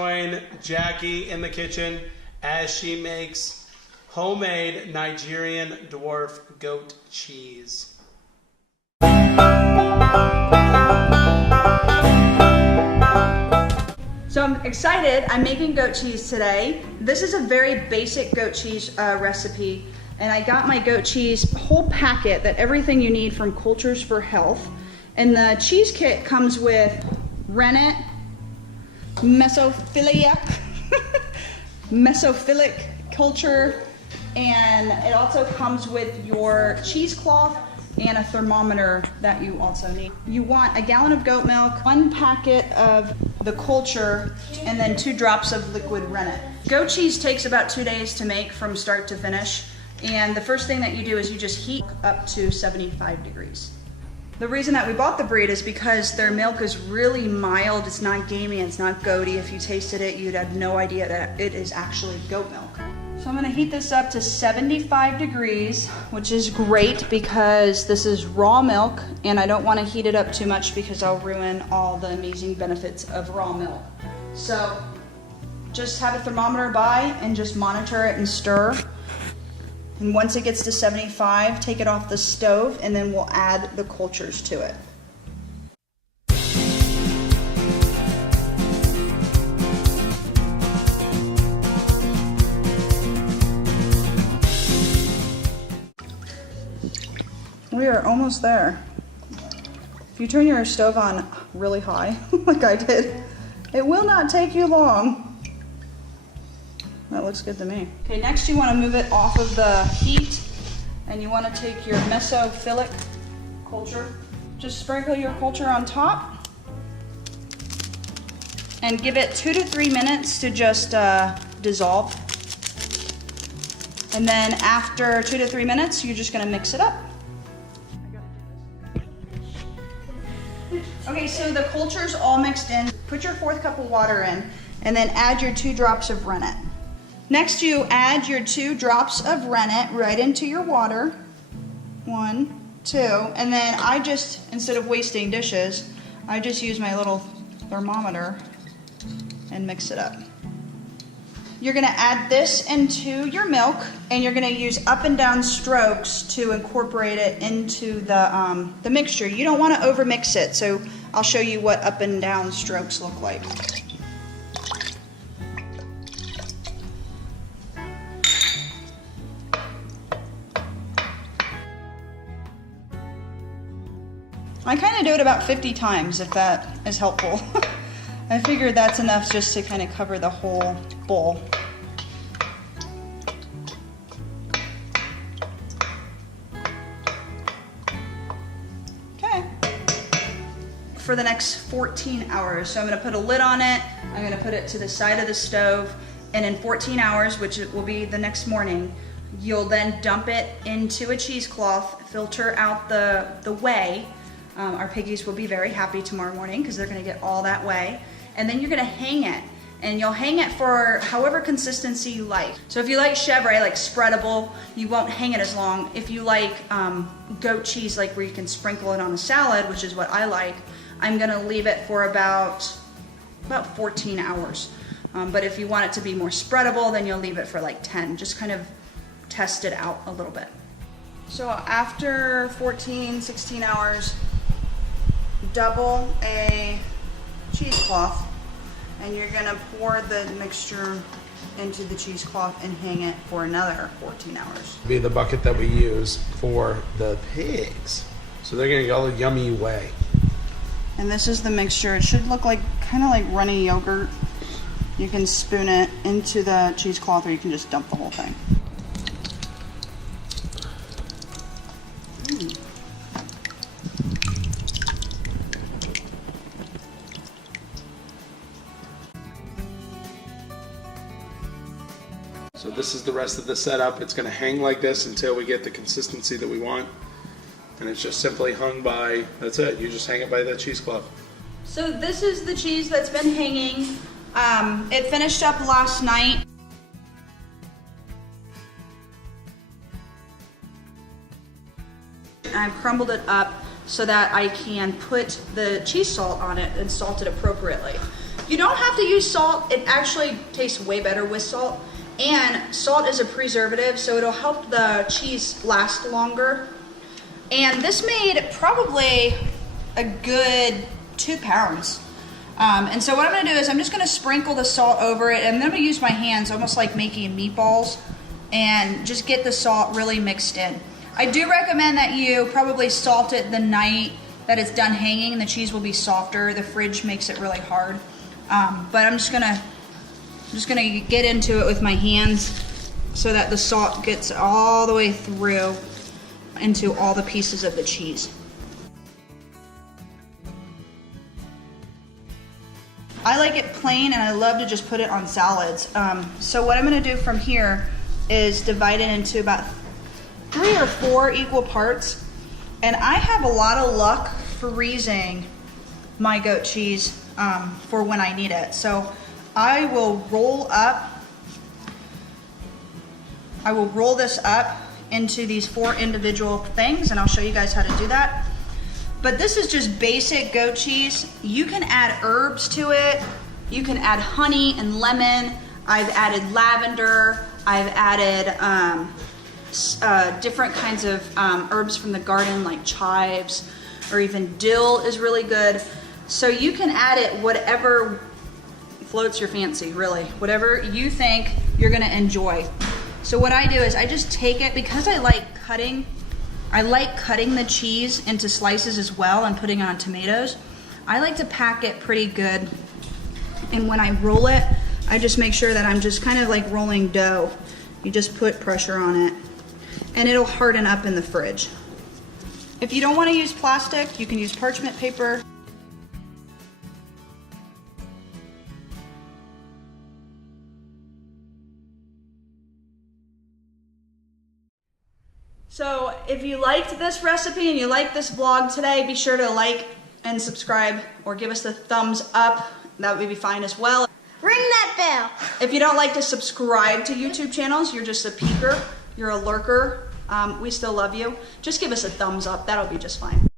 Join Jackie in the kitchen as she makes homemade Nigerian dwarf goat cheese. So I'm excited, I'm making goat cheese today. This is a very basic goat cheese recipe, and I got my goat cheese whole packet, that everything you need from Cultures for Health. And the cheese kit comes with rennet, mesophiliac, mesophilic culture, and it also comes with your cheesecloth and a thermometer that you also need. You want a gallon of goat milk, 1 packet of the culture, and then 2 drops of liquid rennet. Goat cheese takes about 2 days to make from start to finish, and the first thing that you do is you just heat up to 75 degrees. The reason that we bought the breed is because their milk is really mild. It's not gamey, it's not goaty. If you tasted it, you'd have no idea that it is actually goat milk. So I'm gonna heat this up to 75 degrees, which is great because this is raw milk, and I don't wanna heat it up too much because I'll ruin all the amazing benefits of raw milk. So just have a thermometer by and just monitor it and stir. And once it gets to 75, take it off the stove, and then we'll add the cultures to it. We are almost there. If you turn your stove on really high, like I did, it will not take you long. That looks good to me. Okay, next you want to move it off of the heat, and you want to take your mesophilic culture. Just sprinkle your culture on top and give it 2 to 3 minutes to just dissolve. And then after 2 to 3 minutes, you're just going to mix it up. Okay, so the culture's all mixed in. Put your 4th cup of water in, and then add your 2 drops of rennet. Next, you add your 2 drops of rennet right into your water. 1, 2, and then I just, instead of wasting dishes, I just use my little thermometer and mix it up. You're gonna add this into your milk, and you're gonna use up and down strokes to incorporate it into the mixture. You don't wanna overmix it, so I'll show you what up and down strokes look like. I kind of do it about 50 times, if that is helpful. I figured that's enough just to kind of cover the whole bowl. Okay. For the next 14 hours. So I'm going to put a lid on it. I'm going to put it to the side of the stove. And in 14 hours, which it will be the next morning, you'll then dump it into a cheesecloth, filter out the whey. Our piggies will be very happy tomorrow morning because they're going to get all that whey. And then you're going to hang it. And you'll hang it for however consistency you like. So if you like chèvre, like spreadable, you won't hang it as long. If you like goat cheese, like where you can sprinkle it on a salad, which is what I like, I'm going to leave it for about 14 hours. But if you want it to be more spreadable, then you'll leave it for like 10. Just kind of test it out a little bit. So after 14, 16 hours, double a cheesecloth, and you're gonna pour the mixture into the cheesecloth and hang it for another 14 hours. Be the bucket that we use for the pigs. So they're gonna get all the yummy whey. And this is the mixture. It should look like kind of like runny yogurt. You can spoon it into the cheesecloth, or you can just dump the whole thing. So this is the rest of the setup. It's going to hang like this until we get the consistency that we want. And it's just simply hung by, that's it. You just hang it by that cheesecloth. So this is the cheese that's been hanging. It finished up last night. I've crumbled it up so that I can put the cheese salt on it and salt it appropriately. You don't have to use salt. It actually tastes way better with salt. And salt is a preservative, so it'll help the cheese last longer. And this made probably a good 2 pounds. And so what I'm gonna do is I'm just gonna sprinkle the salt over it, and then I'm gonna use my hands almost like making meatballs and just get the salt really mixed in. I do recommend that you probably salt it the night that it's done hanging, and the cheese will be softer. The fridge makes it really hard. But I'm just gonna get into it with my hands so that the salt gets all the way through into all the pieces of the cheese. I like it plain, and I love to just put it on salads. So what I'm gonna do from here is divide it into about 3 or 4 equal parts. And I have a lot of luck freezing my goat cheese for when I need it. So I will roll this up into these 4 individual things, and I'll show you guys how to do that. But this is just basic goat cheese. You can add herbs to it. You can add honey and lemon. I've added lavender. I've added different kinds of herbs from the garden, like chives, or even dill is really good. So you can add it whatever floats your fancy, really. Whatever you think you're gonna enjoy. So what I do is I just take it, because I like cutting the cheese into slices as well and putting it on tomatoes. I like to pack it pretty good. And when I roll it, I just make sure that I'm just kind of like rolling dough. You just put pressure on it and it'll harden up in the fridge. If you don't want to use plastic, you can use parchment paper. So if you liked this recipe and you liked this vlog today, be sure to like and subscribe or give us the thumbs up. That would be fine as well. Ring that bell. If you don't like to subscribe to YouTube channels, you're just a peeker, you're a lurker, we still love you. Just give us a thumbs up, that'll be just fine.